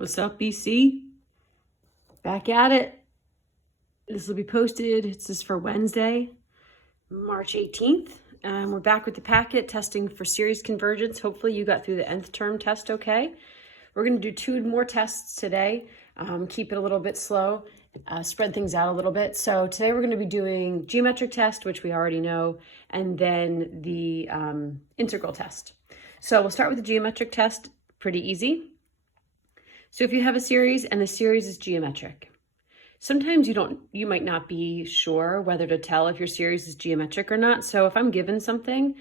What's up, BC? Back at it. This will be posted. This is for Wednesday, March 18th. We're back with the packet testing for series convergence. Hopefully you got through the nth term test okay. We're going to do 2 more tests today. Keep it a little bit slow, spread things out a little bit. So today we're going to be doing geometric test, which we already know, and then the integral test. So we'll start with the geometric test, pretty easy. So if you have a series and the series is geometric, sometimes you might not be sure whether to tell if your series is geometric or not. So if I'm given something,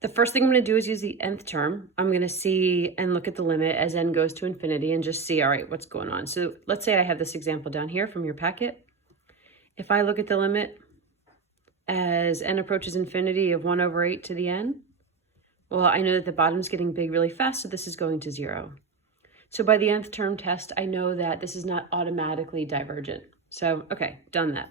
the first thing I'm going to do is use the nth term. I'm going to see and look at the limit as n goes to infinity and just see, all right, what's going on. So let's say I have this example down here from your packet. If I look at the limit as n approaches infinity of 1 over 8 to the n, well, I know that the bottom's getting big really fast, so this is going to 0. So by the nth term test, I know that this is not automatically divergent. So, okay, done that.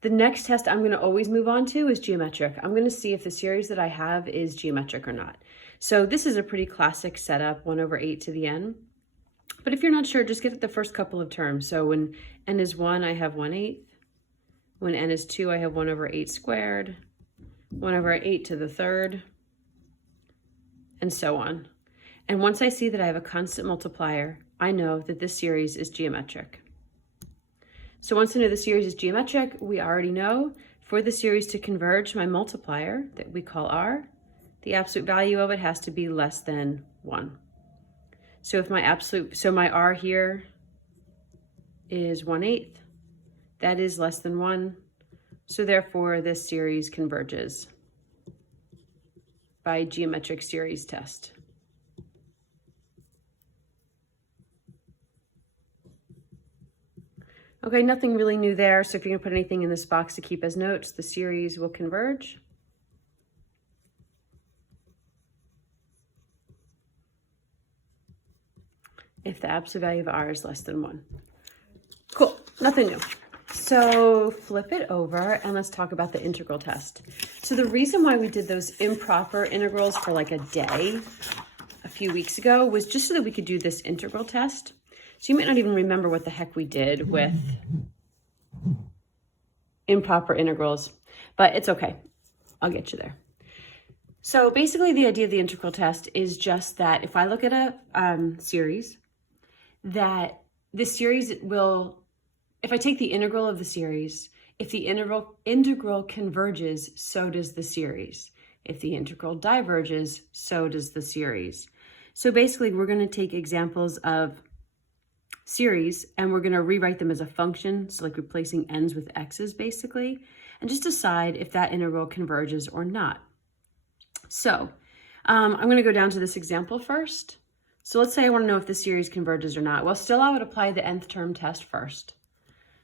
The next test I'm going to always move on to is geometric. I'm going to see if the series that I have is geometric or not. So this is a pretty classic setup, 1 over 8 to the n. But if you're not sure, just get at the first couple of terms. So when n is 1, I have 1/8. When n is 2, I have 1 over 8 squared, 1 over 8 to the third, and so on. And once I see that I have a constant multiplier, I know that this series is geometric. So once I know the series is geometric, we already know for the series to converge, my multiplier that we call r, the absolute value of it has to be less than 1. So if my r here is 1/8, that is less than 1. So therefore this series converges by geometric series test. Okay, nothing really new there. So if you're gonna put anything in this box to keep as notes, the series will converge. If the absolute value of r is less than 1. Cool, nothing new. So flip it over and let's talk about the integral test. So the reason why we did those improper integrals for like a day a few weeks ago was just so that we could do this integral test. So you might not even remember what the heck we did with improper integrals, but it's okay. I'll get you there. So basically the idea of the integral test is just that if I look at a series, that this series will, if I take the integral of the series, if the integral converges, so does the series. If the integral diverges, so does the series. So basically we're going to take examples of series and we're going to rewrite them as a function, so like replacing n's with x's basically, and just decide if that integral converges or not. So I'm going to go down to this example first. So let's say I want to know if the series converges or not. Well, still I would apply the nth term test first.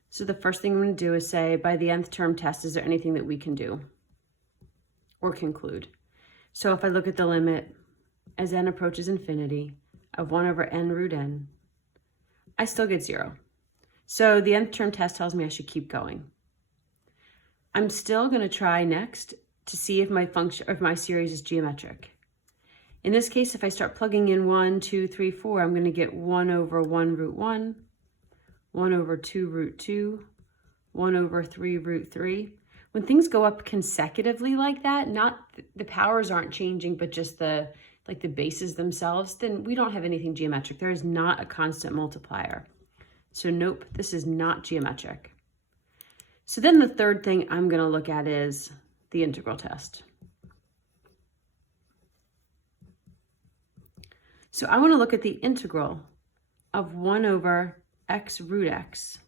So the first thing I'm going to do is say, by the nth term test, is there anything that we can do or conclude? So if I look at the limit as n approaches infinity of 1 over n root n, I still get 0. So the nth term test tells me I should keep going. I'm still going to try next to see if my series is geometric. In this case, if I start plugging in 1, 2, 3, 4, I'm going to get 1 over 1 root 1, 1 over 2 root 2, 1 over 3 root 3. When things go up consecutively like that, not the powers aren't changing, but just the bases themselves, then we don't have anything geometric. There is not a constant multiplier. So nope, this is not geometric. So then the third thing I'm going to look at is the integral test. So I want to look at the integral of 1 over x root x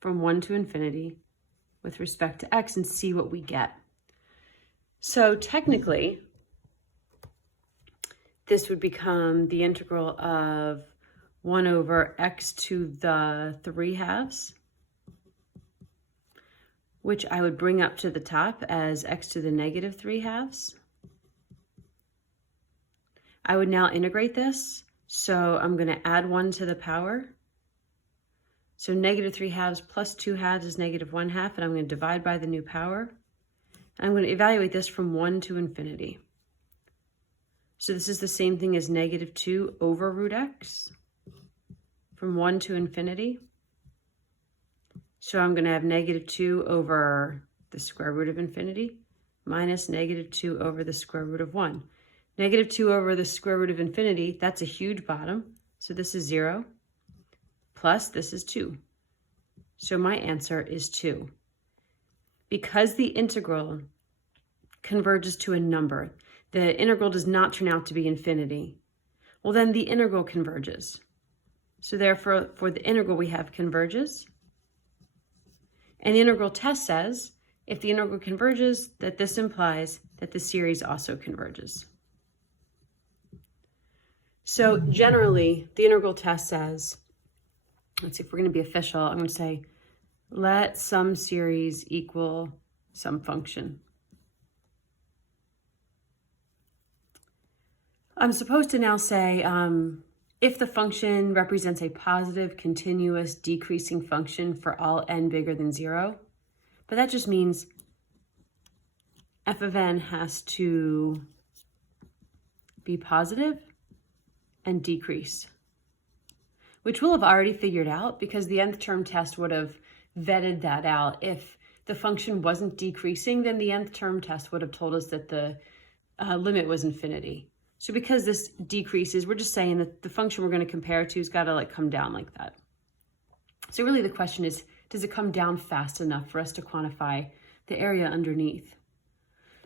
from 1 to infinity with respect to x and see what we get. So technically, this would become the integral of 1 over x to the 3/2, which I would bring up to the top as x to the negative 3/2. I would now integrate this. So I'm going to add 1 to the power. So negative 3/2 plus 2/2 is negative 1/2, and I'm going to divide by the new power. And I'm going to evaluate this from 1 to infinity. So this is the same thing as negative 2 over root x. from 1 to infinity. So I'm going to have -2 over the square root of infinity minus -2 over the square root of 1. -2 over the square root of infinity, that's a huge bottom. So this is 0, plus this is 2. So my answer is 2. Because the integral converges to a number, the integral does not turn out to be infinity, well then the integral converges. So therefore, for the integral we have converges. And the integral test says, if the integral converges, that this implies that the series also converges. So generally, the integral test says, let's see if we're going to be official, I'm going to say, let some series equal some function. I'm supposed to now say, if the function represents a positive, continuous, decreasing function for all n bigger than 0, but that just means f of n has to be positive and decrease, which we'll have already figured out because the nth term test would have vetted that out. If the function wasn't decreasing, then the nth term test would have told us that the limit was infinity. So because this decreases, we're just saying that the function we're going to compare to has got to come down like that. So really the question is, does it come down fast enough for us to quantify the area underneath?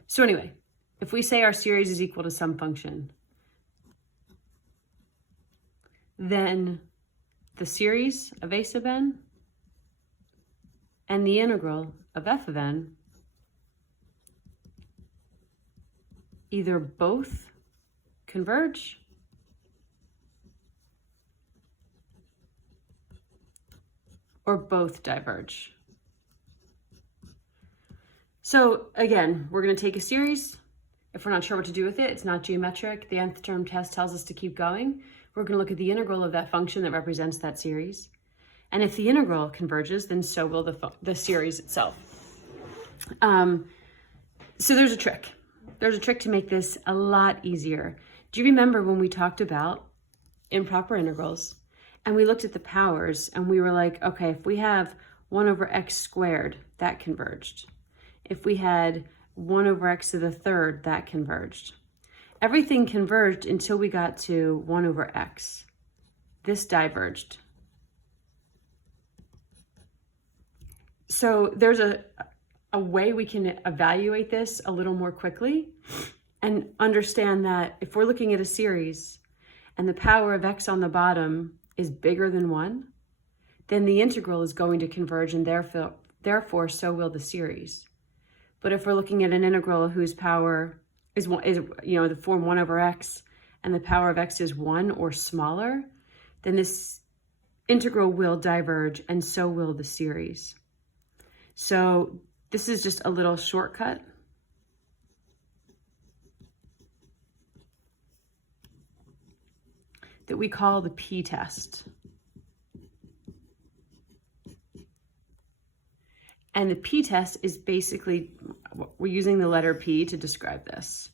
So anyway, if we say our series is equal to some function, then the series of a sub n and the integral of f of n either both converge or both diverge. So again, we're going to take a series. If we're not sure what to do with it, it's not geometric. The nth term test tells us to keep going. We're going to look at the integral of that function that represents that series. And if the integral converges, then so will the series itself. So there's a trick. There's a trick to make this a lot easier. Do you remember when we talked about improper integrals and we looked at the powers and we were like, okay, if we have 1 over x squared, that converged. If we had 1 over x to the third, that converged. Everything converged until we got to 1 over x. This diverged. So there's a way we can evaluate this a little more quickly and understand that if we're looking at a series and the power of x on the bottom is bigger than 1, then the integral is going to converge and therefore so will the series. But if we're looking at an integral whose power is the form 1 over x and the power of x is 1 or smaller, then this integral will diverge and so will the series. So this is just a little shortcut. That we call the p-test. And the p-test is basically, we're using the letter p to describe this.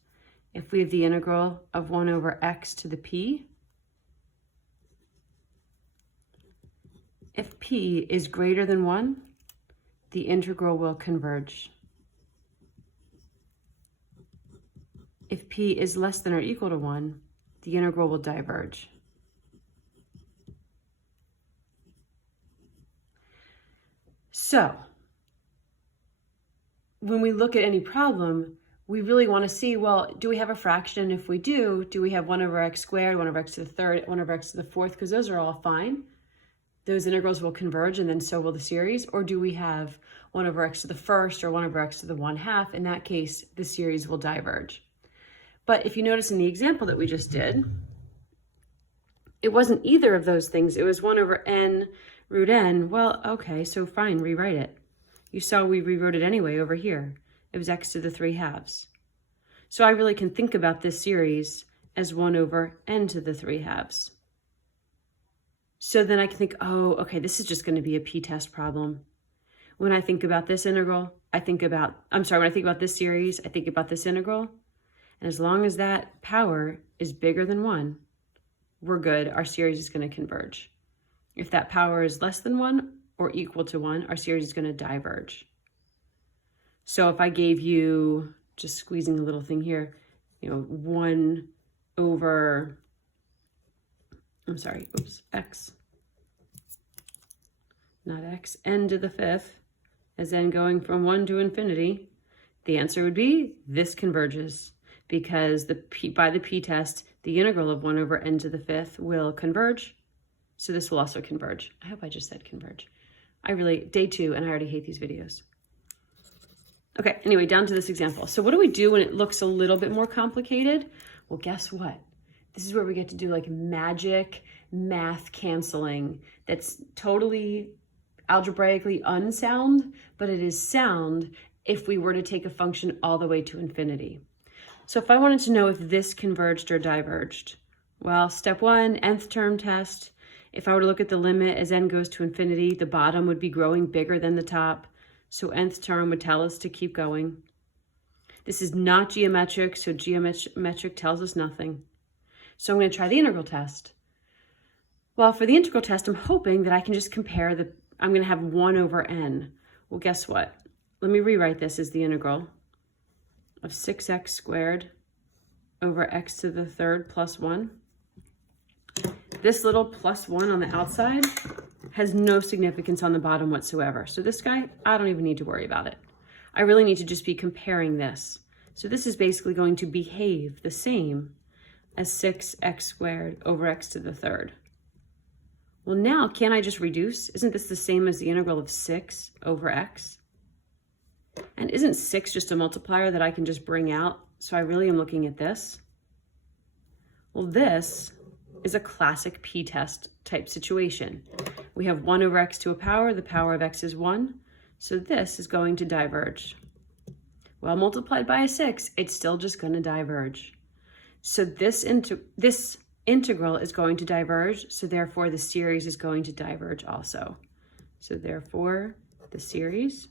If we have the integral of 1 over x to the p, if p is greater than 1, the integral will converge. If p is less than or equal to 1, the integral will diverge. So, when we look at any problem, we really want to see, well, do we have a fraction? If we do we have 1 over x squared, 1 over x to the third, 1 over x to the fourth, because those are all fine. Those integrals will converge and then so will the series. Or do we have 1 over x to the first or 1 over x to the 1/2? In that case, the series will diverge. But if you notice in the example that we just did, it wasn't either of those things. It was 1 over n root n. Well, okay, so fine, rewrite it. You saw we rewrote it anyway over here. It was x to the 3/2. So I really can think about this series as 1 over n to the 3/2. So then I can think, oh, okay, this is just going to be a p-test problem. When I think about this integral, when I think about this series, I think about this integral. And as long as that power is bigger than 1, we're good. Our series is going to converge. If that power is less than 1 or equal to 1, our series is going to diverge. So if I gave you, just squeezing a little thing here, 1 over, x, not x, n to the 5th, as n going from 1 to infinity, the answer would be this converges, because by the p-test, the integral of 1 over n to the 5th will converge. So this will also converge. I hope I just said converge. Day 2, and I already hate these videos. Okay, anyway, down to this example. So what do we do when it looks a little bit more complicated? Well, guess what? This is where we get to do like magic math canceling that's totally algebraically unsound, but it is sound if we were to take a function all the way to infinity. So if I wanted to know if this converged or diverged, well, step 1, nth term test. If I were to look at the limit as n goes to infinity, the bottom would be growing bigger than the top. So nth term would tell us to keep going. This is not geometric, so geometric tells us nothing. So I'm going to try the integral test. Well, for the integral test, I'm hoping that I can just compare I'm going to have 1 over n. Well, guess what? Let me rewrite this as the integral of 6x squared over x to the 3rd plus 1. This little plus 1 on the outside has no significance on the bottom whatsoever. So this guy, I don't even need to worry about it. I really need to just be comparing this. So this is basically going to behave the same as 6x squared over x to the 3rd. Well, now, can't I just reduce? Isn't this the same as the integral of 6 over x? And isn't 6 just a multiplier that I can just bring out? So I really am looking at this. Well, this is a classic p-test type situation. We have 1 over x to a power. The power of x is 1. So this is going to diverge. Well, multiplied by a 6, it's still just going to diverge. So this integral is going to diverge. So therefore, the series is going to diverge also. So therefore, the series,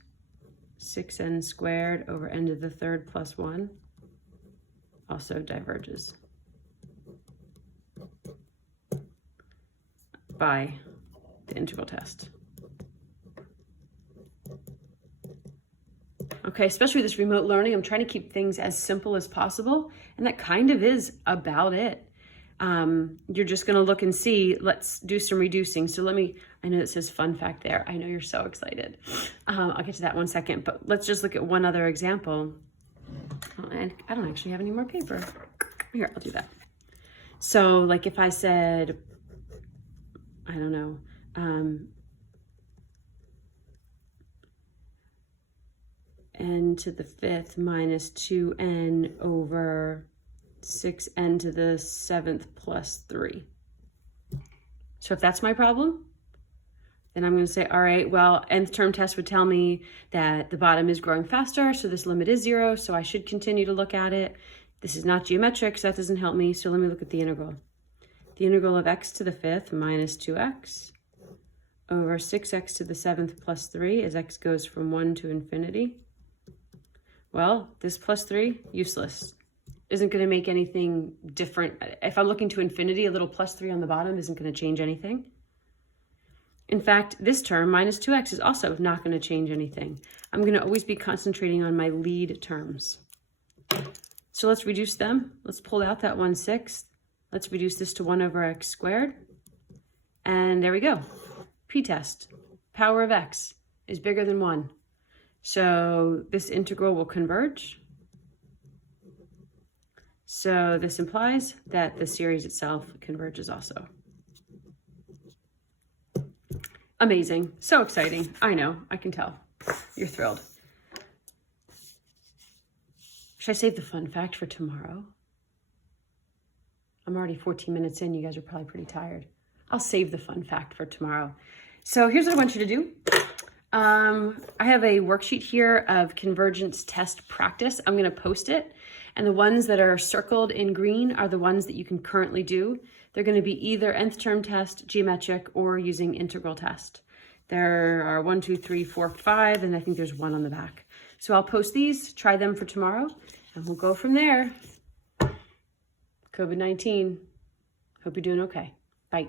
6n squared over n to the 3rd plus 1, also diverges by the integral test. Okay, especially with this remote learning, I'm trying to keep things as simple as possible, and that kind of is about it. You're just gonna look and see, let's do some reducing. So I know it says fun fact there. I know you're so excited. I'll get to that in 1 second, but let's just look at one other example. And I don't actually have any more paper. Here, I'll do that. So like if I said, I don't know, n to the 5th minus 2n over 6n to the 7th plus 3. So if that's my problem, then I'm going to say, all right, well, nth term test would tell me that the bottom is growing faster, so this limit is 0, so I should continue to look at it. This is not geometric, so that doesn't help me, so let me look at the integral. The integral of x to the 5th minus 2x over 6x to the 7th plus 3 as x goes from 1 to infinity. Well, this plus 3, useless. Isn't going to make anything different. If I'm looking to infinity, a little plus 3 on the bottom isn't going to change anything. In fact, this term, minus 2x, is also not going to change anything. I'm going to always be concentrating on my lead terms. So let's reduce them. Let's pull out that 1/6. Let's reduce this to 1 over x squared. And there we go. P-test. Power of x is bigger than 1. So this integral will converge. So this implies that the series itself converges also. Amazing. So exciting. I know. I can tell. You're thrilled. Should I save the fun fact for tomorrow? I'm already 14 minutes in. You guys are probably pretty tired. I'll save the fun fact for tomorrow. So here's what I want you to do. I have a worksheet here of convergence test practice. I'm going to post it. And the ones that are circled in green are the ones that you can currently do. They're going to be either nth term test, geometric, or using integral test. There are 1, 2, 3, 4, 5, and I think there's 1 on the back. So I'll post these, try them for tomorrow, and we'll go from there. COVID-19. Hope you're doing okay. Bye.